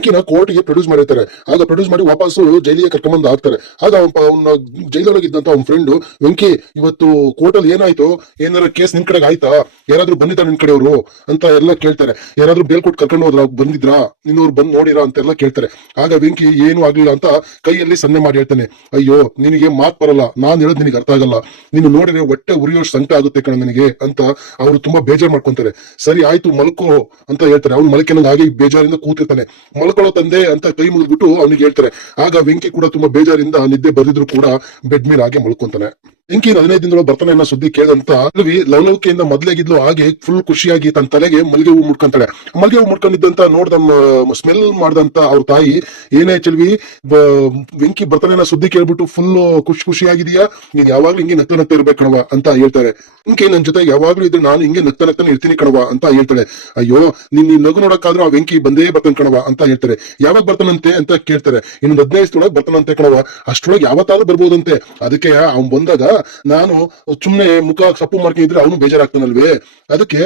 ವೆಂಕಿನ ಕೋರ್ಟ್ಗೆ ಪ್ರೊಡ್ಯೂಸ್ ಮಾಡಿರ್ತಾರೆ. ಆಗ ಪ್ರೊಡ್ಯೂಸ್ ಮಾಡಿ ವಾಪಸ್ಸು ಜೈಲಿಗೆ ಕರ್ಕೊಂಬಂದು ಹಾಕ್ತಾರೆ. ಆಗ ಅವನ ಜೈಲೊಳಗಿದ್ದಂತ ಅವ್ನ ಫ್ರೆಂಡ್, ವೆಂಕಿ ಇವತ್ತು ಕೋರ್ಟ್ ಅಲ್ಲಿ ಏನಾಯ್ತು, ಏನಾರ ಕೇಸ್ ನಿನ್ ಕಡೆಗೆ ಆಯ್ತಾ, ಯಾರಾದ್ರೂ ಬಂದಿದ್ದ ನಿನ್ ಕಡೆಯವರು ಅಂತ ಎಲ್ಲ ಕೇಳ್ತಾರೆ. ಯಾರಾದ್ರೂ ಬೇಲ್ ಕೊಟ್ಟು ಕರ್ಕೊಂಡು ಹೋದ್ರ, ಬಂದಿದ್ರಾ, ನಿನ್ನವ್ರು ಬಂದ್ ನೋಡಿರಾ ಅಂತೆಲ್ಲ ಕೇಳ್ತಾರೆ. ಆಗ ವೆಂಕಿ ಏನು ಆಗ್ಲಿಲ್ಲ ಅಂತ ಕೈಯಲ್ಲಿ ಸನ್ನೆ ಮಾಡಿ ಹೇಳ್ತಾನೆ, ಅಯ್ಯೋ ನಿನಗೆ ಮಾತ್ ಬರಲ್ಲ, ನಾನ್ ಹೇಳೋದ್ ನಿನಗೆ ಅರ್ಥ ಆಗಲ್ಲ, ನೀನು ನೋಡಿದ್ರೆ ಹೊಟ್ಟೆ ಉರಿಯೋಷ್ಟು ಸಂಕಟ ಆಗುತ್ತೆ ಕಣ ನನಗೆ ಅಂತ ಅವರು ತುಂಬಾ ಬೇಜಾರ್ ಮಾಡ್ಕೊಂತಾರೆ. ಸರಿ ಆಯ್ತು ಮಲ್ಕೋ ಅಂತ ಹೇಳ್ತಾರೆ. ಅವ್ನು ಮಲ್ಕೆನಂಗ್ ಹಾಗೆ ಬೇಜಾರಿಂದ ಕೂತಿರ್ತಾನೆ. ಮಲ್ಕೊಳ್ಳೋ ತಂದೆ ಅಂತ ಕೈ ಮುಗಿದ್ಬಿಟ್ಟು ಅವ್ನಿಗೆ ಹೇಳ್ತಾರೆ. ಆಗ ವೆಂಕಿ ಕೂಡ ತುಂಬಾ ಬೇಜಾರಿಂದ ನಿದ್ದೆ ಬರೆದಿದ್ರು ಕೂಡ ಬೆಡ್ ಮೇಲೆ ಹಾಗೆ ಮಲ್ಕೊಂತಾನೆ. ವೆಂಕಿ 15 ದಿನದೊಳಗೆ ಬರ್ತಾನೆ ಅನ್ನೋ ಸುದ್ದಿ ಕೇಳಿದಂತ ಅಲ್ವಿ ಲವಲವಿಕೆಯಿಂದ ಮೊದ್ಲೇಗಿದ್ಲು ಹಾಗೆ ಫುಲ್ ಖುಷಿಯಾಗಿ ತನ್ನ ತಲೆಗೆ ಮಲ್ಗೆ ಹೂ ಮುಡ್ಕೊಂತಾಳೆ. ಮಲ್ಗೆ ಹೂ ಮುಡ್ಕೊಂಡಿದ್ದಂತ ನೋಡ್ದ ಸ್ಮೆಲ್ ಮಾಡ್ದಂತ ಅವ್ರ ತಾಯಿ, ಏನೇ ಚೆಲ್ವಿ ವೆಂಕಿ ಬರ್ತಾನೆ ಅನ್ನೋ ಸುದ್ದಿ ಕೇಳ್ಬಿಟ್ಟು ಫುಲ್ ಖುಷಿಯಾಗಿದೆಯಾ, ನೀನ್ ಯಾವಾಗ್ಲೂ ಹಿಂಗೆ ನಗ್ತಾ ಇರ್ಬೇಕು ಕಣವ ಅಂತ ಹೇಳ್ತಾರೆ. ವೆಂಕಿ ನನ್ ಜೊತೆ ಯಾವಾಗ್ಲೂ ಇದ್ರೆ ನಾನು ಹಿಂಗೆ ನಗ್ತಾನೆ ಇರ್ತೀನಿ ಕಣವ ಅಂತ ಹೇಳ್ತಾಳೆ. ಅಯ್ಯೋ ನೀನ್ ನಗು ನೋಡಕ್ಕಾದ್ರೂ ಆ ವೆಂಕಿ ಬಂದೇ ಬರ್ತಾನೆ ಕಣವ ಅಂತ ಹೇಳ್ತಾರೆ. ಯಾವಾಗ ಬರ್ತಾನಂತೆ ಅಂತ ಕೇಳ್ತಾರೆ. ಇನ್ನೊಂದು 15 ದಿನದೊಳಗೆ ಬರ್ತಾನಂತೆ ಕಣವ, ಅಷ್ಟ್ರೊಳಗೆ ಯಾವತ್ತಾದ್ರೂ ಬರ್ಬೋದಂತೆ. ಅದಕ್ಕೆ ಅವ್ನ್ ಬಂದಾಗ ನಾನು ಸುಮ್ನೆ ಮುಖ ಸಪ್ಪು ಮಾಡ್ಕೊಂಡಿದ್ರೆ ಅವನು ಬೇಜಾರಾಗ್ತಾನಲ್ವೇ, ಅದಕ್ಕೆ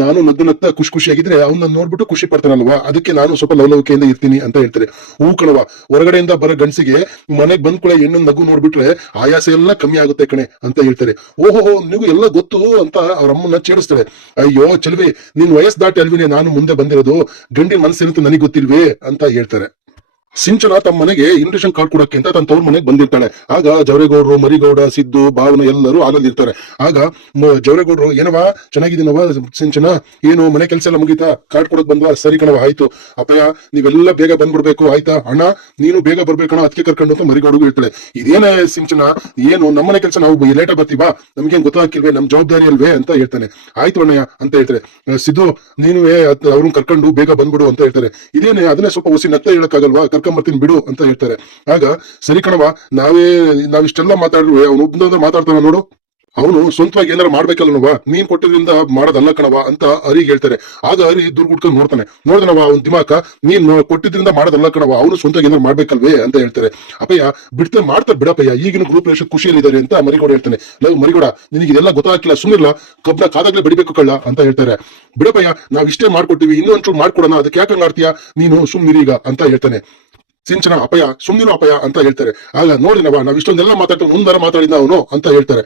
ನಾನು ನಗ್ತಾ ಖುಷಿಯಾಗಿದ್ರೆ ಅವ್ನ ನೋಡ್ಬಿಟ್ಟು ಖುಷಿ ಪಡ್ತಾನಲ್ವಾ, ಅದಕ್ಕೆ ನಾನು ಸ್ವಲ್ಪ ಲವಲವಿಕೆಯಿಂದ ಇರ್ತೀನಿ ಅಂತ ಹೇಳ್ತಾರೆ. ಹೂ ಕಣವ, ಹೊರಗಡೆಯಿಂದ ಬರೋ ಗಂಡಸಿಗೆ ಮನೆಗ್ ಬಂದ್ ಕೂಡ ಹೆಣ್ಣು ನಗು ನೋಡ್ಬಿಟ್ರೆ ಆಯಾಸ ಎಲ್ಲ ಕಮ್ಮಿ ಆಗುತ್ತೆ ಕಣೆ ಅಂತ ಹೇಳ್ತಾರೆ. ಓಹೋ ನೀವು ಎಲ್ಲ ಗೊತ್ತು ಅಂತ ಅವ್ರ ಅಮ್ಮನ್ನ ಚೇಡಿಸ್ತಾಳೆ. ಅಯ್ಯೋ ಚೆಲ್ವಿ, ನಿನ್ ವಯಸ್ಸು ದಾಟಿ ಅಲ್ವಿನೇ ನಾನು ಮುಂದೆ ಬಂದಿರೋದು, ಗಂಡಿನ ಮನಸ್ಸೇನಂತ ನನಗೆ ಗೊತ್ತಿಲ್ವೇ ಅಂತ ಹೇಳ್ತಾರೆ. ಸಿಂಚನ ತಮ್ಮ ಮನೆಗೆ ಇನ್ವಿಟೇಷನ್ ಕಾರ್ಡ್ ಕೊಡಕ್ಕೆ ಅಂತ ತನ್ನ ತವ್ರ ಮನೆಗೆ ಬಂದಿರ್ತಾಳೆ. ಆಗ ಜವರೇಗೌಡರು, ಮರಿಗೌಡ, ಸಿದ್ದು, ಭಾವನ ಎಲ್ಲರೂ ಆನಂದಿರ್ತಾರೆ. ಆಗ ಜವರೇಗೌಡರು, ಏನವಾ ಚೆನ್ನಾಗಿದ್ದೀನವ ಸಿಂಚನ, ಏನು ಮನೆ ಕೆಲಸ ಎಲ್ಲ ಮುಗಿತಾ, ಕಾರ್ಡ್ ಕೊಡಕ್ ಬಂದ್ವಾ, ಸರಿ ಕಣವ ಆಯ್ತು. ಅಪ್ಪಯ್ಯ ನೀವೆಲ್ಲ ಬೇಗ ಬಂದ್ಬಿಡ್ಬೇಕು ಆಯ್ತಾ, ಅಣ್ಣ ನೀನು ಬೇಗ ಬರ್ಬೇಕಣ್ಣ ಅದಕ್ಕೆ ಕರ್ಕೊಂಡು ಅಂತ ಮರಿಗೌಡಗೂ ಹೇಳ್ತಾಳೆ. ಇದೇನೇ ಸಿಂಚನ, ಏನು ನಮ್ಮನೆ ಕೆಲಸ ನಾವು ಲೇಟ ಬರ್ತೀವಾ, ನಮ್ಗೇನ್ ಗೊತ್ತಾಗಿಲ್ವೇ, ನಮ್ ಜವಾಬ್ದಾರಿ ಅಲ್ವೇ ಅಂತ ಹೇಳ್ತಾನೆ. ಆಯ್ತು ಅಣ್ಣಯ್ಯ ಅಂತ ಹೇಳ್ತಾರೆ. ಸಿದ್ದು ನೀನುವೇ ಅವ್ರನ್ನ ಕರ್ಕೊಂಡು ಬೇಗ ಬಂದ್ಬಿಡು ಅಂತ ಹೇಳ್ತಾರೆ. ಇದೇನೆ ಅದನ್ನೇ ಸ್ವಲ್ಪ ಹೊಸಿ ನತ್ತ ಹೇಳಕ್ಕಾಗಲ್ವಾ, ಕರ್ಕೊಂಬರ್ತೀನಿ ಬಿಡು ಅಂತ ಹೇಳ್ತಾರೆ. ಆಗ ಸರಿ ಕಣವ, ನಾವಿಷ್ಟೆಲ್ಲ ಮಾತಾಡ್ರು ಅವನು ಒಬ್ಬ ಮಾತಾಡ್ತಾನ ನೋಡು, ಅವನು ಸ್ವಂತವಾಗಿ ಏನಾರ ಮಾಡ್ಬೇಕಲ್ವ, ನೀನ್ ಕೊಟ್ಟಿದ್ರಿಂದ ಮಾಡೋದಲ್ಲ ಕಣವ ಅಂತ ಹರಿಗೆ ಹೇಳ್ತಾರೆ. ಆಗ ಹರಿ ದುರ್ಗ್ ಉಟ್ಕೊಂಡು ನೋಡ್ದನವ ಅವ್ನ ದಿಮಾಕ, ನೀನ್ ಕೊಟ್ಟಿದ್ರಿಂದ ಮಾಡೋದಲ್ಲ ಕಣವ, ಅವನು ಸ್ವಂತವಾಗಿ ಏನಾರು ಮಾಡ್ಬೇಕಲ್ವೇ ಅಂತ ಹೇಳ್ತಾರೆ. ಅಪ್ಪಯ್ಯ ಬಿಡ್ತೆ ಮಾಡ್ತಾರೆ ಬಿಡಪ್ಪಯ್ಯ, ಈಗಿನ ಗ್ರೂಪ್ ರೇಷನ್ ಖುಷಿಯಲ್ಲಿದ್ದಾರೆ ಅಂತ ಮರಿಗೌಡ ಹೇಳ್ತಾನೆ. ಮರಿಗೌಡ ನಿನಗೆ ಇದೆಲ್ಲ ಗೊತ್ತಾಗಿಲ್ಲ, ಸುಮ್ಮಿರ್ಲ, ಕಬ್ನ ಕಾದಾಗ್ಲೇ ಬಡಿಬೇಕು ಕಳ್ಳ ಅಂತ ಹೇಳ್ತಾರೆ. ಬಿಡಪ್ಪಯ್ಯ ನಾವ್ ಇಷ್ಟೇ ಮಾಡ್ಕೊಟ್ಟಿವಿ, ಇನ್ನೊಂಚೂರು ಮಾಡ್ಕೊಡೋಣ, ಅದಕ್ಕೆ ಯಾಕೆ ಮಾಡ್ತೀಯಾ ನೀನು, ಸುಮ್ನಿರೀಗ ಅಂತ ಹೇಳ್ತಾನೆ. ಸಿಂಚನ, ಅಪ್ಪಯ್ಯ ಸುಮ್ನಿರು ಅಪ್ಪಯ್ಯ ಅಂತ ಹೇಳ್ತಾರೆ. ಆಗ ನೋಡಿನವ ನಾವ್ ಇಷ್ಟೊಂದೆಲ್ಲ ಮಾತಾಡ್ತಾ ಮುಂದಾರ ಮಾತಾಡಿದ ಅವನು ಅಂತ ಹೇಳ್ತಾರೆ.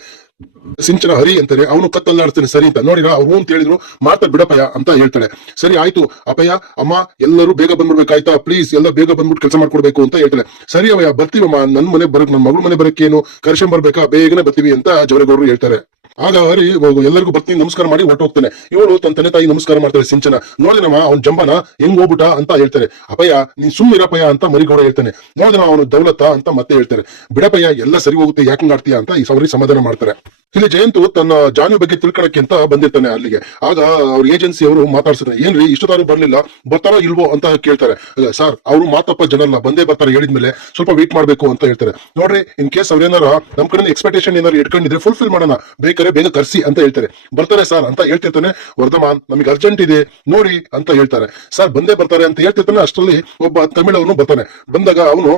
ಸಿಂಚನ ಹರಿ ಅಂತಾರೆ. ಅವನು ಕತ್ತಲ್ಲಾಡ್ತಾನೆ. ಸರಿ ಅಂತ ನೋಡಿರ ಅವ್ರು ಅಂತ ಹೇಳಿದ್ರು, ಮಾಡ್ತಾರೆ ಬಿಡಪ್ಪಯ್ಯ ಅಂತ ಹೇಳ್ತಾಳೆ. ಸರಿ ಆಯ್ತು ಅಪ್ಪಯ್ಯ ಅಮ್ಮ ಎಲ್ಲರೂ ಬೇಗ ಬಂದ್ಬಿಡ್ಬೇಕಾಯ್ತಾ, ಪ್ಲೀಸ್ ಎಲ್ಲ ಬೇಗ ಬಂದ್ಬಿಟ್ಟು ಕೆಲಸ ಮಾಡ್ಕೊಡ್ಬೇಕು ಅಂತ ಹೇಳ್ತಾಳೆ. ಸರಿ ಅವಯ್ಯ ಬರ್ತೀವಮ್ಮ, ನನ್ ಮನೆ ಬರಕ್, ನನ್ ಮಗಳ ಮನೆ ಬರಕ್ಕೇನು ಕರ್ಕೊಂಡ್ ಬರ್ಬೇಕಾ, ಬೇಗನೆ ಬರ್ತೀವಿ ಅಂತ ಜವರೇಗೌಡರು ಹೇಳ್ತಾರೆ. ಆಗ ಹರಿ ಎಲ್ಲರಿಗೂ ಬರ್ತೀನಿ ನಮಸ್ಕಾರ ಮಾಡಿ ಹೊರಟೋಗ್ತಾನೆ. ಇವಳು ತನ್ನ ತಂದೆ ತಾಯಿ ನಮಸ್ಕಾರ ಮಾಡ್ತಾಳೆ. ಸಿಂಚನ ನೋಡಿನವ ಅವ್ನ ಜಂಬನ ಹೆಂಗ್ ಹೋಗ್ಬಿಟ್ಟ ಅಂತ ಹೇಳ್ತಾರೆ. ಅಪ್ಪಯ್ಯ ನೀನ್ ಸುಮ್ಮಿರಪ್ಪಯ್ಯ ಅಂತ ಮರಿಗೌಡ ಹೇಳ್ತಾನೆ. ನೋಡಿದವ ಅವನು ದೌಲತ್ತ ಅಂತ ಮತ್ತೆ ಹೇಳ್ತಾರೆ. ಬಿಡಪ್ಪಯ್ಯ ಎಲ್ಲ ಸರಿ ಹೋಗುತ್ತೆ, ಯಾಕೆ ಆಡ್ತೀಯ ಅಂತ ಈ ಸವರಿ ಸಮಾಧಾನ ಮಾಡ್ತಾರೆ. ಇಲ್ಲಿ ಜಯಂತು ತನ್ನ ಜಾನು ಬಗ್ಗೆ ತಿಳ್ಕೊಳಕ್ಕೆ ಅಂತ ಬಂದಿರ್ತಾನೆ ಅಲ್ಲಿಗೆ. ಆಗ ಅವ್ರ ಏಜೆನ್ಸಿ ಅವರು ಮಾತಾಡ್ತಾರೆ. ಏನ್ರಿ ಇಷ್ಟು ತಾನು ಬರ್ಲಿಲ್ಲ, ಬರ್ತಾರೋ ಇಲ್ವೋ ಅಂತ ಕೇಳ್ತಾರೆ. ಸರ್ ಅವ್ರು ಮಾತಪ್ಪ ಜನಲ್ಲ, ಬಂದೇ ಬರ್ತಾರೆ, ಹೇಳಿದ್ಮೇಲೆ ಸ್ವಲ್ಪ ವೇಟ್ ಮಾಡ್ಬೇಕು ಅಂತ ಹೇಳ್ತಾರೆ. ನೋಡ್ರಿ ಇನ್ ಕೇಸ್ ಅವ್ರೇನಾರ ನಮ್ ಕಡೆ ಎಕ್ಸ್ಪೆಕ್ಟೇಷನ್ ಏನಾರು ಇಟ್ಕೊಂಡಿದ್ರೆ ಫುಲ್ಫಿಲ್ ಮಾಡೋಣ, ಬೇಕಾರೆ ಬೇಗ ಕರ್ಸಿ ಅಂತ ಹೇಳ್ತಾರೆ. ಬರ್ತಾರೆ ಸರ್ ಅಂತ ಹೇಳ್ತಿರ್ತಾನೆ. ವರ್ಧಮಾನ್ ನಮಗೆ ಅರ್ಜೆಂಟ್ ಇದೆ ನೋಡಿ ಅಂತ ಹೇಳ್ತಾರೆ. ಸರ್ ಬಂದೇ ಬರ್ತಾರೆ ಅಂತ ಹೇಳ್ತಿರ್ತಾನೆ. ಅಷ್ಟರಲ್ಲಿ ಒಬ್ಬ ತಮಿಳವನು ಬರ್ತಾನೆ. ಬಂದಾಗ ಅವನು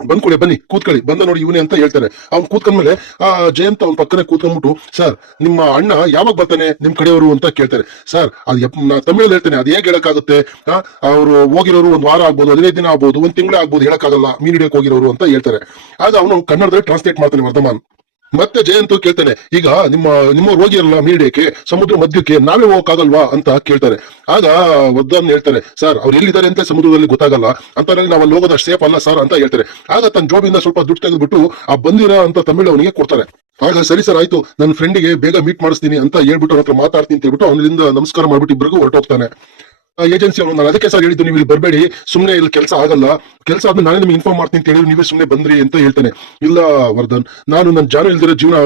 ಬಂದ್ಕೊಳ್ಳಿ ಬನ್ನಿ ಕೂತ್ಕೊಳ್ಳಿ, ಬಂದ ನೋಡಿ ಇವನೇ ಅಂತ ಹೇಳ್ತಾರೆ. ಅವ್ನು ಕೂತ್ಕೊಂಡ್ಮೇಲೆ ಆ ಜಯಂತ್ ಅವ್ನ ಪಕ್ಕನೆ ಕೂತ್ಕೊಂಡ್ಬಿಟ್ಟು, ಸರ್ ನಿಮ್ಮ ಅಣ್ಣ ಯಾವಾಗ ಬರ್ತಾನೆ ನಿಮ್ ಕಡೆಯವರು ಅಂತ ಕೇಳ್ತಾರೆ. ಸರ್ ಅದು ತಮಿಳಲ್ಲಿ ಹೇಳ್ತಾನೆ, ಅದು ಹೇಗೆ ಹೇಳಕ್ಕಾಗುತ್ತೆ, ಅವ್ರು ಹೋಗಿರೋರು 1 ವಾರ ಆಗ್ಬೋದು, 15 ದಿನ ಆಗ್ಬೋದು, 1 ತಿಂಗಳು ಆಗ್ಬೋದು, ಹೇಳಕ್ಕಾಗಲ್ಲ, ಮೀನ್ ಹಿಡಿಯಕ್ ಹೋಗಿರೋರು ಅಂತ ಹೇಳ್ತಾರೆ. ಆಗ ಅವನು ಕನ್ನಡದಲ್ಲಿ ಟ್ರಾನ್ಸ್ಲೇಟ್ ಮಾಡ್ತಾನೆ ವರ್ಧಮಾನ್. ಮತ್ತೆ ಜಯಂತ್ ಕೇಳ್ತಾನೆ, ಈಗ ನಿಮ್ಮವ್ರು ಹೋಗಿರಲ್ಲ ಮೀಡಿಯಕ್ಕೆ, ಸಮುದ್ರ ಮಧ್ಯಕ್ಕೆ ನಾವೇ ಹೋಗಕ್ಕಾಗಲ್ವಾ ಅಂತ ಕೇಳ್ತಾರೆ. ಆಗ ವರ್ಧನ್ ಹೇಳ್ತಾರೆ, ಸರ್ ಅವ್ರು ಎಲ್ಲಿದ್ದಾರೆ ಅಂತ ಸಮುದ್ರದಲ್ಲಿ ಗೊತ್ತಾಗಲ್ಲ, ಅಂತ ನಾವು ಅಲ್ಲಿ ಹೋಗೋದು ಸೇಫ್ ಅಲ್ಲ ಸರ್ ಅಂತ ಹೇಳ್ತಾರೆ. ಆಗ ತನ್ನ ಜೋಬಿಂದ ಸ್ವಲ್ಪ ದುಡ್ಡು ತೆಗೆದ್ಬಿಟ್ಟು ಆ ಬಂದಿರೋ ಅಂತ ತಮಿಳವನಿಗೆ ಕೊಡ್ತಾರೆ. ಆಗ ಸರಿ ಸರ್ ಆಯ್ತು, ನನ್ನ ಫ್ರೆಂಡಿಗೆ ಬೇಗ ಮೀಟ್ ಮಾಡಿಸ್ತೀನಿ ಅಂತ ಹೇಳ್ಬಿಟ್ಟು ಅವ್ರ ಹತ್ರ ಮಾತಾಡ್ತೀನಿ ಅಂತ ಹೇಳ್ಬಿಟ್ಟು ಅವನಿಂದ ನಮಸ್ಕಾರ ಮಾಡ್ಬಿಟ್ಟು ಇಬ್ಬರಿಗೂ ಹೊರಟೋಗ್ತಾನೆ. ಏಜೆನ್ಸಿ ಅವನು, ನಾನು ಅದಕ್ಕೆ ಸರ್ ಹೇಳಿದ್ದು ನೀವು ಇಲ್ಲಿ ಬರಬೇಡಿ, ಸುಮ್ಮನೆ ಇಲ್ಲಿ ಕೆಲಸ ಆಗಲ್ಲ, ಕೆಲಸ ಆದ್ಮೇಲೆ ನಾನೇ ನಿಮ್ಗೆ ಇನ್ಫಾರ್ಮ್ ಮಾಡ್ತೀನಿ ಅಂತ ಹೇಳಿದ್ರು, ನೀವೇ ಸುಮ್ಮನೆ ಬಂದ್ರಿ ಅಂತ ಹೇಳ್ತಾನೆ. ಇಲ್ಲ ವರ್ಧನ್, ನಾನು ನನ್ನ ಜಾನು ಇಲ್ದಿರೋ ಜೀವನ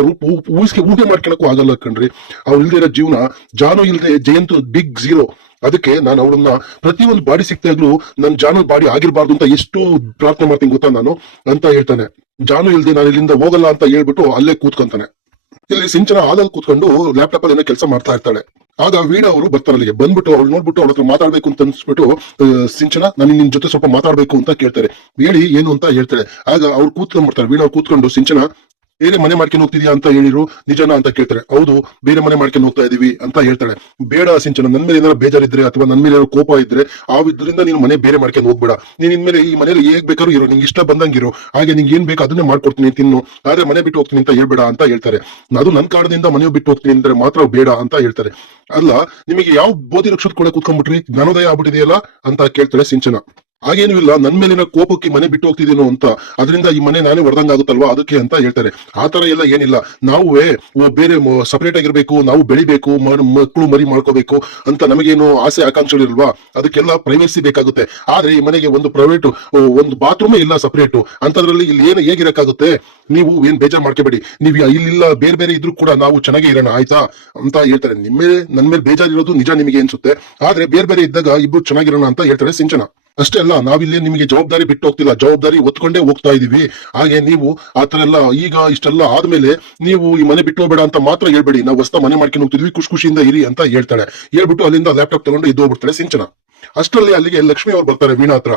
ಊಹೆ ಮಾಡ್ಕೊಳಕ್ಕೂ ಆಗಲ್ಲ ಕಣ್ರಿ. ಅವ್ರು ಇಲ್ದಿರೋ ಜೀವನ, ಜಾನು ಇಲ್ದೆ ಜಯಂತ್ ಬಿಗ್ ಝೀರೋ. ಅದಕ್ಕೆ ನಾನು ಅವಳನ್ನ ಪ್ರತಿಯೊಂದು ಬಾಡಿ ಸಿಕ್ತಾಗ್ಲೂ ನನ್ನ ಜಾನು ಬಾಡಿ ಆಗಿರ್ಬಾರ್ದು ಅಂತ ಎಷ್ಟು ಪ್ರಾರ್ಥನೆ ಮಾಡ್ತೀನಿ ಗೊತ್ತಾ ನಾನು ಅಂತ ಹೇಳ್ತಾನೆ. ಜಾನು ಇಲ್ದೆ ನಾನು ಇಲ್ಲಿಂದ ಹೋಗಲ್ಲ ಅಂತ ಹೇಳ್ಬಿಟ್ಟು ಅಲ್ಲೇ ಕೂತ್ಕೊಂತಾನೆ. ಇಲ್ಲಿ ಸಿಂಚನ ಹಾಲಲ್ಲಿ ಕೂತ್ಕೊಂಡು ಲ್ಯಾಪ್ಟಾಪ್ ಅಲ್ಲಿ ಏನೋ ಕೆಲಸ ಮಾಡ್ತಾ ಇರ್ತಾಳೆ. ಆಗ ವೀಣಾ ಅವರು ಬರ್ತಾರೆ ಅಲ್ಲಿಗೆ. ಬಂದ್ಬಿಟ್ಟು ಅವ್ರು ನೋಡ್ಬಿಟ್ಟು ಅವ್ರ ಹತ್ರ ಮಾತಾಡ್ಬೇಕು ಅಂತ ಅನ್ಸ್ಬಿಟ್ಟು, ಸಿಂಚನ ನಾನು ನಿನ್ ಜೊತೆ ಸ್ವಲ್ಪ ಮಾತಾಡ್ಬೇಕು ಅಂತ ಕೇಳ್ತಾರೆ. ಹೇಳಿ ಏನು ಅಂತ ಹೇಳ್ತಾರೆ. ಆಗ ಅವ್ರು ಕೂತ್ಕೊಂಡ್ಬಿಡ್ತಾರೆ. ವೀಣಾ ಅವ್ರು ಕೂತ್ಕೊಂಡು, ಸಿಂಚನ ಬೇರೆ ಮನೆ ಮಾಡ್ಕೊಂಡು ಹೋಗ್ತಿದ್ಯಾ ಅಂತ ಹೇಳಿರು, ನಿಜನಾ ಅಂತ ಕೇಳ್ತಾರೆ. ಹೌದು, ಬೇರೆ ಮನೆ ಮಾಡ್ಕೊಂಡು ಹೋಗ್ತಾ ಇದೀವಿ ಅಂತ ಹೇಳ್ತಾಳೆ. ಬೇಡ ಸಿಂಚನ, ನನ್ ಮೇಲೆ ಏನಾದ್ರು ಬೇಜಾರಿದ್ರೆ ಅಥವಾ ನನ್ ಮೇಲೆ ಏನಾದ್ರು ಕೋಪ ಇದ್ರೆ ಆದ್ರಿಂದ ನೀನು ಮನೆ ಬೇರೆ ಮಾಡ್ಕೊಂಡು ಹೋಗ್ಬೇಡ. ನೀನ್ ಇನ್ಮೇಲೆ ಈ ಮನೇಲಿ ಹೇಗ್ ಬೇಕಾದ್ರೂ ಇರೋ, ನಿಂಗೆ ಇಷ್ಟ ಬಂದಂಗಿರೋ, ಹಾಗೆ ನಿಂಗೆ ಏನ್ ಬೇಕು ಅದನ್ನೇ ಮಾಡ್ಕೊಡ್ತೀನಿ ತಿನ್ನು, ಆದ್ರೆ ಮನೆ ಬಿಟ್ಟು ಹೋಗ್ತೀನಿ ಅಂತ ಹೇಳ್ಬೇಡ ಅಂತ ಹೇಳ್ತಾರೆ. ಅದು ನನ್ ಕಾರಣದಿಂದ ಮನೆ ಬಿಟ್ಟು ಹೋಗ್ತೀನಿ ಅಂದ್ರೆ ಮಾತ್ರ ಬೇಡ ಅಂತ ಹೇಳ್ತಾರೆ. ಅಲ್ಲ, ನಿಮಗೆ ಯಾವ ಬೋಧಿ ರಕ್ಷದ ಕೂಡ ಕೂತ್ಕೊಂಡ್ಬಿಟ್ರಿ, ಜ್ಞಾನೋದಯ ಆಗ್ಬಿಟ್ಟಿದೆಯಲ್ಲ ಅಂತ ಕೇಳ್ತಾಳೆ ಸಿಂಚನ. ಹಾಗೇನು ಇಲ್ಲ, ನನ್ ಮೇಲಿನ ಕೋಪಕ್ಕೆ ಮನೆ ಬಿಟ್ಟು ಹೋಗ್ತಿದ್ದೀನೋ ಅಂತ, ಅದರಿಂದ ಈ ಮನೆ ನಾನೇ ಹೊಡೆದಂಗಾಗುತ್ತಲ್ವಾ ಅದಕ್ಕೆ ಅಂತ ಹೇಳ್ತಾರೆ. ಆತರ ಎಲ್ಲ ಏನಿಲ್ಲ, ನಾವೇ ಬೇರೆ ಸಪರೇಟ್ ಆಗಿರ್ಬೇಕು, ನಾವು ಬೆಳಿಬೇಕು, ಮಕ್ಕಳು ಮರಿ ಮಾಡ್ಕೋಬೇಕು ಅಂತ ನಮಗೇನು ಆಸೆ ಆಕಾಂಕ್ಷೆಗಳು ಇಲ್ವಾ, ಅದಕ್ಕೆಲ್ಲ ಪ್ರೈವೇಸಿ ಬೇಕಾಗುತ್ತೆ. ಆದ್ರೆ ಈ ಮನೆಗೆ ಒಂದು ಪ್ರೈವೇಟ್ ಒಂದು ಬಾತ್ರೂಮೇ ಇಲ್ಲ ಸಪರೇಟ್ ಅಂತದ್ರಲ್ಲಿ ಇಲ್ಲಿ ಏನು ಹೇಗಿರಕ್ಕಾಗುತ್ತೆ? ನೀವು ಏನ್ ಬೇಜಾರ್ ಮಾಡ್ಕೋಬೇಡಿ, ನೀವು ಇಲ್ಲಿಲ್ಲ ಬೇರೆ ಬೇರೆ ಇದ್ರು ಕೂಡ ನಾವು ಚೆನ್ನಾಗಿ ಇರೋಣ ಆಯ್ತಾ ಅಂತ ಹೇಳ್ತಾರೆ. ನಿಮ್ಮೇ ನನ್ ಮೇಲೆ ಬೇಜಾರಿರೋದು ನಿಜ ನಿಮಗೆ ಅನ್ಸುತ್ತೆ, ಆದ್ರೆ ಬೇರೆ ಬೇರೆ ಇದ್ದಾಗ ಇಬ್ರು ಚೆನ್ನಾಗಿರೋಣ ಅಂತ ಹೇಳ್ತಾರೆ ಸಿಂಚನ. ಅಷ್ಟೇ ಅಲ್ಲ, ನಾವಿಲ್ಲಿ ನಿಮಗೆ ಜವಾಬ್ದಾರಿ ಬಿಟ್ಟು ಹೋಗ್ತಿಲ್ಲ, ಜವಾಬ್ದಾರಿ ಒತ್ಕೊಂಡೇ ಹೋಗ್ತಾ ಇದೀವಿ. ಹಾಗೆ ನೀವು ಆತರ ಎಲ್ಲ ಈಗ ಇಷ್ಟೆಲ್ಲ ಆದ್ಮೇಲೆ ನೀವು ಈ ಮನೆ ಬಿಟ್ಟು ಹೋಗ್ಬೇಡ ಅಂತ ಮಾತ್ರ ಹೇಳ್ಬೇಡಿ, ನಾವು ಹೊಸ ಮನೆ ಮಾಡ್ಕೊಂಡು ಹೋಗ್ತಿದ್ವಿ, ಖುಷಿಯಿಂದ ಇರಿ ಅಂತ ಹೇಳ್ತಾಳೆ. ಹೇಳ್ಬಿಟ್ಟು ಅಲ್ಲಿಂದ ಲ್ಯಾಪ್ಟಾಪ್ ತಗೊಂಡು ಇದ್ದು ಹೋಗ್ಬಿಡ್ತಾಳೆ ಸಿಂಚನ. ಅಷ್ಟರಲ್ಲಿ ಅಲ್ಲಿಗೆ ಲಕ್ಷ್ಮಿ ಅವ್ರು ಬರ್ತಾರೆ ವೀಣಾ ಹತ್ರ.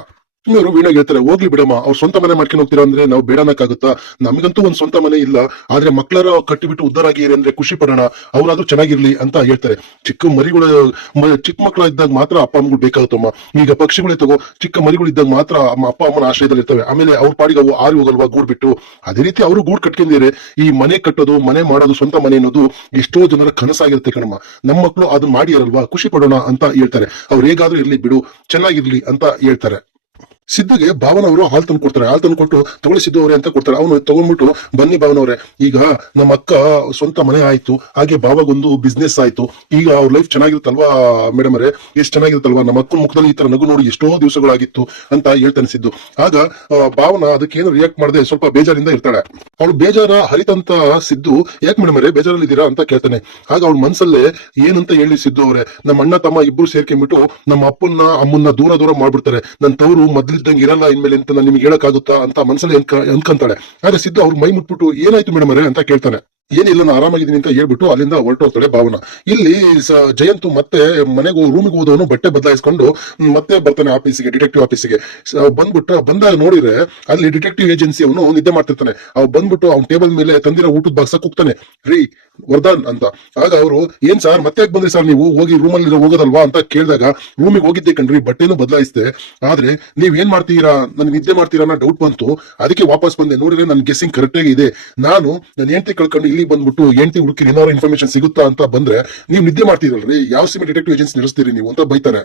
ಅವರು ವೀಣಾಗ್ ಹೇಳ್ತಾರೆ, ಹೋಗ್ಲಿ ಬಿಡಮ್ಮ, ಅವ್ರು ಸ್ವಂತ ಮನೆ ಮಾಡ್ಕೊಂಡು ಹೋಗ್ತೀರಾ ಅಂದ್ರೆ ನಾವು ಬೇಡನಕ್ಕಾಗುತ್ತಾ, ನಮಗಂತೂ ಒಂದ್ ಸ್ವಂತ ಮನೆ ಇಲ್ಲ, ಆದ್ರೆ ಮಕ್ಕಳರ ಕಟ್ಟಿಬಿಟ್ಟು ಉದ್ದಾರ ಆಗಿರಿ ಅಂದ್ರೆ ಖುಷಿ ಪಡೋಣ, ಅವ್ರಾದ್ರೂ ಚೆನ್ನಾಗಿರ್ಲಿ ಅಂತ ಹೇಳ್ತಾರೆ. ಚಿಕ್ಕ ಮಕ್ಕಳ ಇದ್ದಾಗ ಮಾತ್ರ ಅಪ್ಪ ಅಮ್ಮಗಳು ಬೇಕಾಗುತ್ತಮ್ಮ, ಈಗ ಪಕ್ಷಿಗಳೇ ತಗೋ, ಚಿಕ್ಕ ಮರಿಗಳು ಇದ್ದಾಗ ಮಾತ್ರ ಅಪ್ಪ ಅಮ್ಮನ ಆಶ್ರಯದಲ್ಲಿ ಇರ್ತವೆ, ಆಮೇಲೆ ಅವ್ರ ಪಾಡಿಗೆ ಅವು ಆರಿ ಹೋಗಲ್ವಾ ಗೂಡ್ ಬಿಟ್ಟು. ಅದೇ ರೀತಿ ಅವರು ಗೂಡ್ ಕಟ್ಕೊಂಡಿದ್ರೆ ಈ ಮನೆ ಕಟ್ಟೋದು, ಮನೆ ಮಾಡೋದು, ಸ್ವಂತ ಮನೆ ಅನ್ನೋದು ಎಷ್ಟೋ ಜನರ ಕನಸಾಗಿರುತ್ತೆ ಕಣಮ್ಮ. ನಮ್ಮ ಮಕ್ಕಳು ಅದನ್ನ ಮಾಡಿ ಇರಲ್ವಾ, ಖುಷಿ ಪಡೋಣ ಅಂತ ಹೇಳ್ತಾರೆ. ಅವ್ರು ಹೇಗಾದ್ರೂ ಇರ್ಲಿ ಬಿಡು, ಚೆನ್ನಾಗಿರ್ಲಿ ಅಂತ ಹೇಳ್ತಾರೆ. ಸಿದ್ದುಗೆ ಭಾವನವರು ಹಾಲ್ ತಂದು ಕೊಡ್ತಾರೆ. ಹಾಲ್ ತಂದು ಕೊಟ್ಟು ತಗೊಳ್ಳಿ ಸಿದ್ದು ಅವರೇ ಅಂತ ಕೊಡ್ತಾರೆ. ಅವನು ತಗೊಂಡ್ಬಿಟ್ಟು, ಬನ್ನಿ ಭಾವನವ್ರೆ, ಈಗ ನಮ್ಮ ಅಕ್ಕ ಸ್ವಂತ ಮನೆ ಆಯ್ತು, ಹಾಗೆ ಭಾವಗೊಂದು ಬಿಸ್ನೆಸ್ ಆಯ್ತು, ಈಗ ಅವ್ರ ಲೈಫ್ ಚೆನ್ನಾಗಿರುತ್ತಲ್ವಾ ಮೇಡಮ್ ಅವರೇ, ಎಷ್ಟು ಚೆನ್ನಾಗಿರುತ್ತಲ್ವಾ, ನಮ್ಮ ಅಕ್ಕನ ಮುಖದಲ್ಲಿ ಈ ತರ ನಗು ನೋಡಿ ಎಷ್ಟೋ ದಿವಸಗಳಾಗಿತ್ತು ಅಂತ ಹೇಳ್ತಾನೆ ಸಿದ್ದು. ಆಗ ಭಾವನ ಅದಕ್ಕೇನು ರಿಯಾಕ್ಟ್ ಮಾಡದೆ ಸ್ವಲ್ಪ ಬೇಜಾರಿಂದ ಇರ್ತಾಳೆ. ಅವಳು ಬೇಜಾರ ಹರಿತಂತ ಸಿದ್ದು, ಯಾಕೆ ಮೇಡಮ್ ಅವರೇ ಬೇಜಾರಲ್ಲಿ ಇದ್ದೀರಾ ಅಂತ ಕೇಳ್ತಾನೆ. ಆಗ ಅವ್ಳ ಮನ್ಸಲ್ಲೇ ಏನಂತ ಹೇಳಿ ಸಿದ್ದು ಅವರೇ, ನಮ್ಮ ಅಣ್ಣ ತಮ್ಮ ಇಬ್ರು ಸೇರ್ಕೊಂಡ್ಬಿಟ್ಟು ನಮ್ಮ ಅಪ್ಪನ್ನ ಅಮ್ಮನ್ನ ದೂರ ದೂರ ಮಾಡ್ಬಿಡ್ತಾರೆ, ನನ್ನ ತವರು ಮೊದ್ಲಿದ್ದಂಗೆ ಇರಲ್ಲ ಇನ್ಮೇಲೆ ಅಂತ ನಾನು ನಿಮ್ಗೆ ಹೇಳಕ್ಕಾಗುತ್ತಾ ಅಂತ ಮನ್ಸಲ್ಲಿ ಅನ್ಕೊಂತಾಳೆ. ಆದ್ರೆ ಸಿದ್ದು ಅವ್ರ ಮೈ ಮುಟ್ಬಿಟ್ಟು, ಏನಾಯ್ತು ಮೇಡಮ್ ಅವರೇ ಅಂತ ಕೇಳ್ತಾನೆ. ಏನಿಲ್ಲ, ನಾನು ಆರಾಮಾಗಿದ್ದೀನಿ ಅಂತ ಹೇಳ್ಬಿಟ್ಟು ಅಲ್ಲಿಂದ ಹೊರಟೋಗ್ತಾಳೆ ಭಾವನ. ಇಲ್ಲಿ ಜಯಂತು ಮತ್ತೆ ಮನೆಗೆ ರೂಮಿಗೆ ಹೋದವನು ಬಟ್ಟೆ ಬದಲಾಯಿಸ್ಕೊಂಡು ಮತ್ತೆ ಬರ್ತಾನೆ ಆಫೀಸಿಗೆ, ಡಿಟೆಕ್ಟಿವ್ ಆಫೀಸಿಗೆ. ಬಂದಾಗ ನೋಡಿದ್ರೆ ಅಲ್ಲಿ ಡಿಟೆಕ್ಟಿವ್ ಏಜೆನ್ಸಿ ಅವನು ನಿದ್ದೆ ಮಾಡ್ತಿರ್ತಾನೆ. ಅವ್ ಬಂದ್ಬಿಟ್ಟು ಅವ್ನ ಟೇಬಲ್ ಮೇಲೆ ತಂದಿರೋ ಊಟದ ಬಾಕ್ಸ ಕೂಗ್ತಾನೆ, ರೀ ವರ್ಧನ್ ಅಂತ. ಆಗ ಅವರು, ಏನ್ ಸರ್ ಮತ್ತೆ ಯಾಕೆ ಬಂದ್ರಿ ಸರ್, ನೀವು ಹೋಗಿ ರೂಮಲ್ಲಿ ಹೋಗೋದಲ್ವಾ ಅಂತ ಕೇಳಿದಾಗ, ರೂಮಿಗೆ ಹೋಗಿದ್ದೆ ಕಣ್ರಿ, ಬಟ್ಟೆನೂ ಬದಲಾಯಿಸಿದೆ, ಆದ್ರೆ ನೀವ್ ಏನ್ ಮಾಡ್ತೀರಾ, ನನ್ ನಿದ್ದೆ ಮಾಡ್ತೀರಾ ಅನ್ನೋ ಡೌಟ್ ಬಂತು, ಅದಕ್ಕೆ ವಾಪಸ್ ಬಂದೆ. ನೋಡಿದ್ರೆ ನನ್ ಗೆಸ್ಸಿಂಗ್ ಕರೆಕ್ಟ್ ಆಗಿ ಇದೆ, ನಾನು ನನ್ನ ಹೆಂಡತಿ ಕಳ್ಕೊಂಡು ಇಲ್ಲಿ ಬಂದ್ಬಿಟ್ಟು ಹೆಂಡತಿ ಹುಡುಕಿ ಏನಾದ್ರು ಇನ್ಫಾರ್ಮೇಶನ್ ಸಿಗುತ್ತಾ ಅಂತ ಬಂದ್ರೆ ನೀವು ನಿದ್ದೆ ಮಾಡ್ತೀರಲ್ರಿ, ಯಾವ ಸಿಮಿ ಡಿಟೆಕ್ಟಿವ್ ಏಜೆನ್ಸಿ ನಡೆಸ್ತೀರಿ ನೀವು ಅಂತ ಬೈತಾನೆ.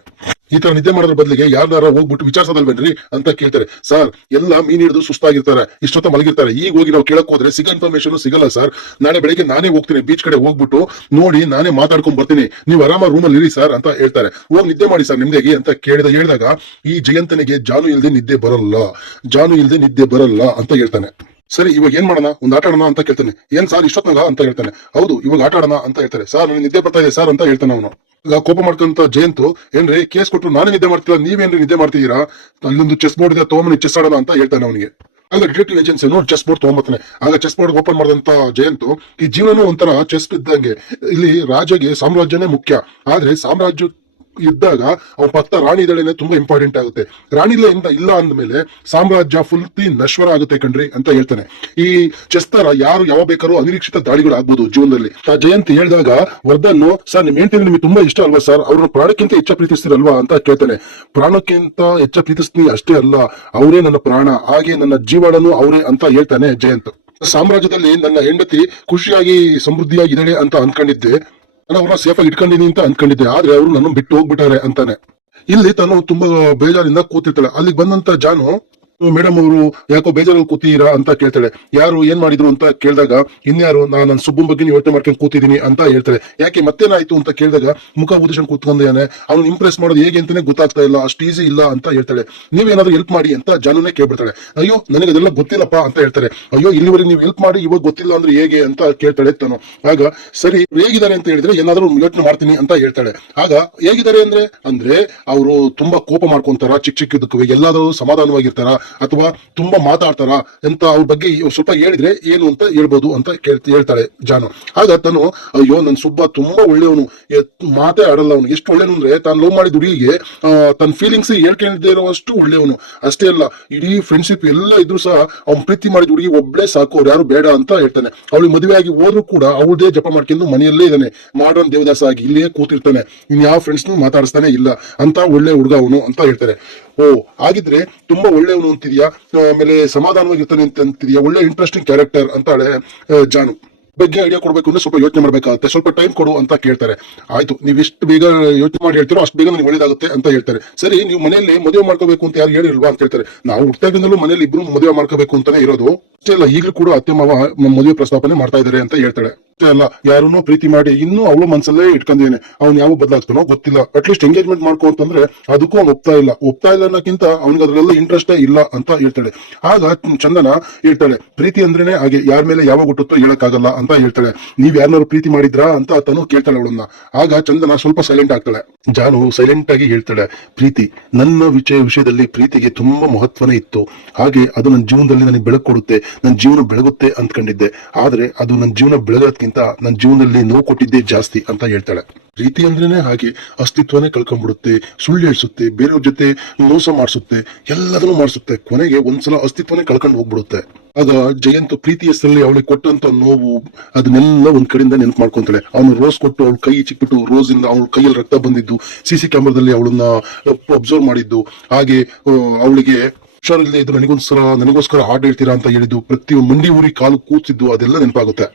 ಈ ತರ ನಿದ್ದೆ ಮಾಡೋದ್ರ ಬದಲಿಗೆ ಯಾರನ್ನಾರ ಹೋಗ್ಬಿಟ್ಟು ವಿಚಾರಿಸೋದಲ್ವೇನ್ರಿ ಅಂತ ಕೇಳ್ತಾರೆ. ಸರ್, ಎಲ್ಲ ಮೀನ್ ಹಿಡಿದು ಸುಸ್ತಾಗಿರ್ತಾರೆ, ಇಷ್ಟೊತ್ತ ಮಲಗಿರ್ತಾರೆ, ಈಗ ಹೋಗಿ ನಾವು ಕೇಳಕ್ ಹೋದ್ರೆ ಸಿಗೋ ಇನ್ಫಾರ್ಮೇಶನ್ ಸಿಗಲ್ಲ ಸರ್. ನಾಳೆ ಬೆಳಿಗ್ಗೆ ನಾನೇ ಹೋಗ್ತೀನಿ, ಬೀಚ್ ಕಡೆ ಹೋಗ್ಬಿಟ್ಟು ನೋಡಿ ನಾನೇ ಮಾತಾಡ್ಕೊಂಡ್ ಬರ್ತೀನಿ, ನೀವು ಆರಾಮ ರೂಮಲ್ಲಿ ಇರಿ ಸರ್ ಅಂತ ಹೇಳ್ತಾರೆ. ಹೋಗಿ ನಿದ್ದೆ ಮಾಡಿ ಸರ್ ನಿಮ್ದೇಗಿ ಅಂತ ಹೇಳಿದಾಗ ಈ ಜಯಂತನಿಗೆ ಜಾನು ಇಲ್ದೆ ನಿದ್ದೆ ಬರಲ್ಲ ಅಂತ ಹೇಳ್ತಾನೆ. ಸರಿ, ಇವಾಗ ಏನ್ ಮಾಡೋಣ, ಒಂದ್ ಆಟ ಆಡೋಣ ಅಂತ ಕೇಳ್ತಾನೆ. ಏನ್ ಸರ್ ಇಷ್ಟೊತ್ತಾಗ ಅಂತ ಹೇಳ್ತಾನೆ. ಹೌದು, ಇವಾಗ ಆಟ ಆಡೋಣ ಅಂತ ಹೇಳ್ತಾರೆ. ಸರ್ ನನಗೆ ನಿದ್ದೆ ಬರ್ತಾ ಇದೆ ಸರ್ ಅಂತ ಹೇಳ್ತಾನೆ ಅವನು. ಈಗ ಕೋಪ ಮಾಡ್ಕೊಂತ ಜಯಂತು, ಏನ್ರಿ ಕೇಸ್ ಕೊಟ್ಟು ನಾನೇ ನಿದ್ದೆ ಮಾಡ್ತಿಲ್ಲ, ನೀವೇನ್ರಿ ನಿದ್ದೆ ಮಾಡ್ತಿದ್ದೀರಾ, ಅಲ್ಲೊಂದು ಚೆಸ್ ಬೋರ್ಡ್ ಇದೆ, ತಗೊಂಬನಿ ಚೆಸ್ ಆಡೋಣ ಅಂತ ಹೇಳ್ತಾನೆ ಅವನಿಗೆ. ಆಗ ಡಿಟೆಕ್ಟಿವ್ ಏಜೆನ್ಸಿ ನೋಡಿ ಚೆಸ್ ಬೋರ್ಡ್ ತಗೊಂಬರ್ತಾನೆ. ಆಗ ಚೆಸ್ ಬೋರ್ಡ್ ಓಪನ್ ಮಾಡಿದಂತ ಜಯಂತು, ಈ ಜೀವನನೂ ಒಂಥರ ಚೆಸ್ ಇದ್ದಂಗೆ, ಇಲ್ಲಿ ರಾಜಗೆ ಸಾಮ್ರಾಜ್ಯನೇ ಮುಖ್ಯ, ಆದ್ರೆ ಸಾಮ್ರಾಜ್ಯ ಇದ್ದಾಗ ಅವನ ಪಕ್ಕ ರಾಣಿ ಇದ್ದಾಳೆ ತುಂಬಾ ಇಂಪಾರ್ಟೆಂಟ್ ಆಗುತ್ತೆ, ರಾಣಿ ಇಲ್ಲ ಅಂದ್ಮೇಲೆ ಸಾಮ್ರಾಜ್ಯ ಫುಲ್ತಿ ನಶ್ವರ ಆಗುತ್ತೆ ಕಣ್ರಿ ಅಂತ ಹೇಳ್ತಾನೆ. ಈ ಚೆಸ್ ತರ ಯಾರು ಯಾವ ಬೇಕಾದ್ರೂ ಅನಿರೀಕ್ಷಿತ ದಾಳಿಗಳು ಆಗ್ಬೋದು ಜೀವನದಲ್ಲಿ. ಆ ಜಯಂತ್ ಹೇಳಿದಾಗ ವರ್ಧನ್, ಸರ್ ನಿಮ್ ಹೇಳ್ತೀನಿ ನಿಮ್ಗೆ ತುಂಬಾ ಇಷ್ಟ ಅಲ್ವಾ ಸರ್, ಅವ್ರನ್ನ ಪ್ರಾಣಕ್ಕಿಂತ ಹೆಚ್ಚ ಪ್ರೀತಿಸ್ತೀರಲ್ವಾ ಅಂತ ಕೇಳ್ತಾನೆ. ಪ್ರಾಣಕ್ಕಿಂತ ಹೆಚ್ಚ ಪ್ರೀತಿಸ್ತೀನಿ ಅಷ್ಟೇ ಅಲ್ಲ, ಅವರೇ ನನ್ನ ಪ್ರಾಣ, ಹಾಗೆ ನನ್ನ ಜೀವನನು ಅವರೇ ಅಂತ ಹೇಳ್ತಾನೆ ಜಯಂತ್. ಸಾಮ್ರಾಜ್ಯದಲ್ಲಿ ನನ್ನ ಹೆಂಡತಿ ಖುಷಿಯಾಗಿ ಸಮೃದ್ಧಿಯಾಗಿ ಇದ್ದಾಳೆ ಅಂತ ಅನ್ಕೊಂಡಿದ್ದೆ, ನಾನು ಅವ್ರನ್ನ ಸೇಫ್ ಆಗಿ ಇಟ್ಕೊಂಡಿನಿ ಅಂತ ಅನ್ಕೊಂಡಿದ್ದೆ, ಆದ್ರೆ ಅವರು ನನ್ನ ಬಿಟ್ಟು ಹೋಗ್ಬಿಟ್ಟಾರೆ ಅಂತಾನೆ. ಇಲ್ಲಿ ತಾನು ತುಂಬಾ ಬೇಜಾರಿಂದ ಕೂತಿರ್ತಾಳೆ. ಅಲ್ಲಿಗೆ ಬಂದಂತ ಜಾನು, ಮೇಡಮ್ ಅವರು ಯಾಕೋ ಬೇಜಾರಲ್ಲಿ ಕೂತೀರಾ ಅಂತ ಕೇಳ್ತಾಳೆ. ಯಾರು ಏನ್ ಮಾಡಿದ್ರು ಅಂತ ಕೇಳಿದಾಗ, ಇನ್ಯಾರು, ನನ್ನ ಸುಬ್ಬನ್ ಬಗ್ಗೆ ಯೋಚನೆ ಮಾಡ್ಕೊಂಡು ಕೂತಿದೀನಿ ಅಂತ ಹೇಳ್ತಾಳೆ. ಯಾಕೆ ಮತ್ತೇನಾಯ್ತು ಅಂತ ಕೇಳಿದಾಗ, ಮುಖ ಊದಿಸ್ಕೊಂಡು ಕೂತ್ಕೊಂಡೇನೆ, ಅವ್ನು ಇಂಪ್ರೆಸ್ ಮಾಡೋದು ಹೇಗೆ ಅಂತಾನೆ ಗೊತ್ತಾಗ್ತಾ ಇಲ್ಲ, ಅಷ್ಟು ಈಸಿ ಇಲ್ಲ ಅಂತ ಹೇಳ್ತಾಳೆ. ನೀವೇನಾದ್ರೂ ಹೆಲ್ಪ್ ಮಾಡಿ ಅಂತ ಜಾನುನೇ ಕೇಳ್ಬಿಡ್ತಾಳೆ. ಅಯ್ಯೋ ನನಗೆ ಅದೆಲ್ಲ ಗೊತ್ತಿಲ್ಲಪ್ಪ ಅಂತ ಹೇಳ್ತಾರೆ. ಅಯ್ಯೋ ಇಲ್ಲಿವರೆಗೆ ನೀವು ಹೆಲ್ಪ್ ಮಾಡಿ ಇವಾಗ ಗೊತ್ತಿಲ್ಲ ಅಂದ್ರೆ ಹೇಗೆ ಅಂತ ಕೇಳ್ತಾಳೆ ತಾನು. ಆಗ ಸರಿ ಹೇಗಿದ್ದಾರೆ ಅಂತ ಹೇಳಿದ್ರೆ ಏನಾದ್ರೂ ಯೋಚನೆ ಮಾಡ್ತೀನಿ ಅಂತ ಹೇಳ್ತಾಳೆ. ಆಗ ಹೇಗಿದ್ದಾರೆ ಅಂದ್ರೆ ಅವರು ತುಂಬಾ ಕೋಪ ಮಾಡ್ಕೊಂತಾರ, ಚಿಕ್ಕ ಚಿಕ್ಕದಕ್ಕೂ ಎಲ್ಲಾದ್ರೂ ಸಮಾಧಾನವಾಗಿರ್ತಾರ, ಅಥವಾ ತುಂಬಾ ಮಾತಾಡ್ತಾರಾ ಅಂತ ಅವ್ರ ಬಗ್ಗೆ ಸ್ವಲ್ಪ ಹೇಳಿದ್ರೆ ಏನು ಅಂತ ಹೇಳ್ಬೋದು ಅಂತ ಹೇಳ್ತಾಳೆ ಜಾನು. ಆಗ ತಾನು ಅಯ್ಯೋ ನನ್ ಸುಬ್ಬ ತುಂಬಾ ಒಳ್ಳೆಯವನು, ಮಾತೇ ಆಡಲ್ಲ ಅವನು, ಎಷ್ಟು ಒಳ್ಳೆಯವನು ಅಂದ್ರೆ ತಾನು ಲವ್ ಮಾಡಿದ ಹುಡುಗಿಗೆ ತನ್ನ ಫೀಲಿಂಗ್ಸ್ ಹೇಳ್ಕೊಂಡಿದ್ದೇ ಇರೋವಷ್ಟು ಒಳ್ಳೆಯವನು. ಅಷ್ಟೇ ಅಲ್ಲ, ಇಡೀ ಫ್ರೆಂಡ್ಶಿಪ್ ಎಲ್ಲ ಇದ್ರು ಸಹ ಅವ್ನ್ ಪ್ರೀತಿ ಮಾಡಿದ ಹುಡುಗಿ ಒಬ್ಳೆ ಸಾಕು, ಅವ್ರು ಯಾರು ಬೇಡ ಅಂತ ಹೇಳ್ತಾನೆ. ಅವಳಿಗೆ ಮದುವೆ ಆಗಿ ಹೋದ್ರು ಕೂಡ ಅವಳದೇ ಜಪ ಮಾಡ್ಕೊಂಡು ಮನೆಯಲ್ಲೇ ಇದ್ದಾನೆ, ಮಾಡರ್ನ್ ದೇವದಾಸ ಆಗಿ ಇಲ್ಲೇ ಕೂತಿರ್ತಾನೆ, ಇನ್ ಯಾವ ಫ್ರೆಂಡ್ಸ್ನು ಮಾತಾಡಿಸ್ತಾನೆ ಇಲ್ಲ ಅಂತ ಒಳ್ಳೆ ಹುಡುಗ ಅವನು ಅಂತ ಹೇಳ್ತಾರೆ. ಓ ಹಾಗಿದ್ರೆ ತುಂಬಾ ಒಳ್ಳೆಯವನು ಅಂತಿದ್ಯಾ, ಆಮೇಲೆ ಸಮಾಧಾನವಾಗಿರ್ತಾನೆ ಅಂತಿದ್ಯಾ, ಒಳ್ಳೆ ಇಂಟ್ರೆಸ್ಟಿಂಗ್ ಕ್ಯಾರೆಕ್ಟರ್ ಅಂತಾಳೆ ಜಾನು. ಬಗ್ಗೆ ಐಡಿಯಾ ಕೊಡ್ಬೇಕು ಅಂದ್ರೆ ಸ್ವಲ್ಪ ಯೋಚನೆ ಮಾಡ್ಬೇಕಾಗುತ್ತೆ, ಸ್ವಲ್ಪ ಟೈಮ್ ಕೊಡು ಅಂತ ಕೇಳ್ತಾರೆ. ಆಯ್ತು, ನೀವು ಎಷ್ಟು ಬೇಗ ಯೋಚನೆ ಮಾಡಿ ಹೇಳ್ತೀರೋ ಅಷ್ಟು ಬೇಗ ನನಗೆ ಒಳ್ಳೇದಾಗುತ್ತೆ ಅಂತ ಹೇಳ್ತಾರೆ. ಸರಿ, ನೀವು ಮನೆಯಲ್ಲಿ ಮದುವೆ ಮಾಡ್ಕೋಬೇಕು ಅಂತ ಯಾರು ಹೇಳಿಲ್ವಾ ಅಂತ ಹೇಳ್ತಾರೆ. ನಾವು ಹುಟ್ಟಾಗಿಂದಲೂ ಮನೇಲಿ ಇಬ್ರು ಮದುವೆ ಮಾಡ್ಕೋಬೇಕು ಅಂತಾನೆ ಇರೋದು, ಅಷ್ಟೇ ಅಲ್ಲ ಈಗಲೂ ಕೂಡ ಅತ್ತೆ ಮಾವ ಮದುವೆ ಪ್ರಸ್ತಾಪನೆ ಮಾಡ್ತಾ ಇದಾರೆ ಅಂತ ಹೇಳ್ತಾಳೆ. ಅಷ್ಟೇ ಅಲ್ಲ, ಯಾರನ್ನೋ ಪ್ರೀತಿ ಮಾಡಿ ಇನ್ನೂ ಅವಳು ಮನ್ಸಲ್ಲೇ ಇಟ್ಕೊಂಡಿದ್ದೇನೆ, ಅವ್ನು ಯಾವ ಬದಲಾಗ್ತಾನೋ ಗೊತ್ತಿಲ್ಲ, ಅಟ್ಲೀಸ್ಟ್ ಎಂಗೇಜ್ಮೆಂಟ್ ಮಾಡ್ಕೊ ಅಂತಂದ್ರೆ ಅದಕ್ಕೂ ಅವ್ನು ಒಪ್ತಾ ಇಲ್ಲ ಅನ್ನೋಕ್ಕಿಂತ ಅವ್ನಿಗೆ ಅದ್ರಲ್ಲೆಲ್ಲ ಇಂಟ್ರೆಸ್ಟೇ ಇಲ್ಲ ಅಂತ ಹೇಳ್ತಾಳೆ. ಆಗ ಚಂದನ ಹೇಳ್ತಾಳೆ, ಪ್ರೀತಿ ಅಂದ್ರೇನೆ ಹಾಗೆ, ಯಾರ ಮೇಲೆ ಯಾವಾಗ ಹುಟ್ಟುತ್ತೋ ಹೇಳಕ್ಕಾಗಲ್ಲ ಅಂತ ಹೇಳ್ತಾಳೆ. ನೀವ್ ಯಾರನ್ನಾರು ಪ್ರೀತಿ ಮಾಡಿದ್ರಾ ಅಂತ ತನು ಕೇಳ್ತಾಳೆ ಅವಳನ್ನ. ಆಗ ಚಂದನ ಸ್ವಲ್ಪ ಸೈಲೆಂಟ್ ಆಗ್ತಾಳೆ. ಜಾನು ಸೈಲೆಂಟ್ ಆಗಿ ಹೇಳ್ತಾಳೆ, ಪ್ರೀತಿ ನನ್ನ ವಿಷಯದಲ್ಲಿ ಪ್ರೀತಿಗೆ ತುಂಬಾ ಮಹತ್ವನೇ ಇತ್ತು, ಹಾಗೆ ಅದು ನನ್ನ ಜೀವನದಲ್ಲಿ ನನಗೆ ಬೆಳಕು ಕೊಡುತ್ತೆ, ನನ್ನ ಜೀವನ ಬೆಳಗುತ್ತೆ ಅಂದ್ಕೊಂಡಿದ್ದೆ, ಆದ್ರೆ ಅದು ನನ್ನ ಜೀವನ ಬೆಳಗೋದ್ಕಿಂತ ನನ್ನ ಜೀವನದಲ್ಲಿ ನೋವು ಕೊಟ್ಟಿದ್ದೇ ಜಾಸ್ತಿ ಅಂತ ಹೇಳ್ತಾಳೆ. ಪ್ರೀತಿ ಅಂದ್ರೇನೆ ಹಾಗೆ, ಅಸ್ತಿತ್ವನೇ ಕಳ್ಕೊಂಡ್ಬಿಡುತ್ತೆ, ಸುಳ್ಳು ಹೇಳ್ಸುತ್ತೆ, ಬೇರೆಯವ್ರ ಜೊತೆ ಮೋಸ ಮಾಡಿಸುತ್ತೆ, ಎಲ್ಲದನ್ನೂ ಮಾಡಿಸುತ್ತೆ, ಕೊನೆಗೆ ಒಂದ್ಸಲ ಅಸ್ತಿತ್ವನೇ ಕಳ್ಕೊಂಡು ಹೋಗ್ಬಿಡುತ್ತೆ. ಆಗ ಜಯಂತ್ ಪ್ರೀತಿ ಹೆಸರಲ್ಲಿ ಅವಳಿಗೆ ಕೊಟ್ಟಂತ ನೋವು ಅದನ್ನೆಲ್ಲ ಒಂದ್ ಕಡೆಯಿಂದ ನೆನಪು ಮಾಡ್ಕೊಂತಾಳೆ. ಅವನು ರೋಸ್ ಕೊಟ್ಟು ಅವಳ ಕೈ ಚಿಕ್ಬಿಟ್ಟು ರೋಸ್ ಇಂದ ಅವಳ ಕೈಯಲ್ಲಿ ರಕ್ತ ಬಂದಿದ್ದು, ಸಿಸಿ ಕ್ಯಾಮರಾದಲ್ಲಿ ಅವಳನ್ನ ಅಬ್ಸರ್ವ್ ಮಾಡಿದ್ದು, ಹಾಗೆ ಅವಳಿಗೆ ಹುಷಾರಿಲ್ಲದೆ ಇದ್ದು ನನಗೋಸ್ಕರ ಹಾಡು ಹೇಳ್ತೀರಾ ಅಂತ ಹೇಳಿದ್ದು, ಪ್ರತಿ ಮಂಡಿ ಊರಿ ಕಾಲು ಕೂತಿದ್ದು, ಅದೆಲ್ಲ ನೆನಪಾಗುತ್ತೆ.